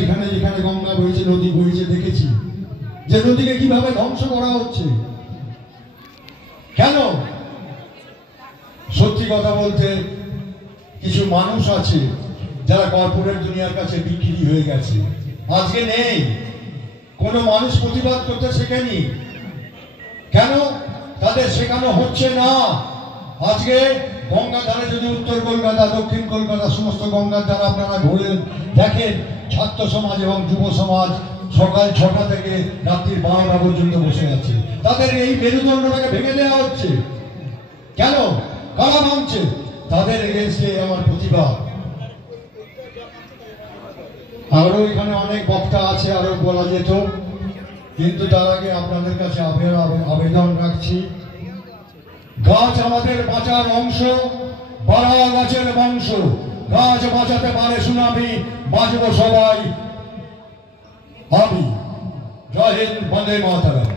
যেখানে যেখানে গঙ্গা বইছে, নদী বইছে, দেখেছি যে নদীকে কিভাবে ধ্বংস করা হচ্ছে। কেন? সত্যি কথা বলতে কিছু মানুষ আছে যারা কর্পোরেট দুনিয়ার কাছে বিক্রি হয়ে গেছে, আজকে নেই। কোনো মানুষ প্রতিবাদ করতে শেখেনি। কেন? তাদের শেখানো হচ্ছে না। আজকে গঙ্গা ধারে যদি উত্তর কলকাতা, দক্ষিণ কলকাতা সমস্ত গঙ্গার ধারে আপনারা ঘুরে দেখেন, ছাত্র সমাজ এবং যুব সমাজ সকাল 6টা থেকে রাত্রি 12টা পর্যন্ত বসে আছে। তাদের এই মেরুদণ্ডটাকে ভেঙে দেওয়া হচ্ছে। কেন? কারা ভাঙছে? তাদের এগেন্সটে আমার প্রতিবাদ। আরো এখানে অনেক বক্তা আছে, আরো বলা যেত, কিন্তু তার আগে আপনাদের কাছে আবেদন রাখছি, গাছ আমাদের বাঁচার অংশ, বাড়া গাছের বংশ। গাছ বাঁচাতে পারে সুনামি, বাঁচবো সবাই আমি। জয় হিন্দ, বন্দে মাতরম।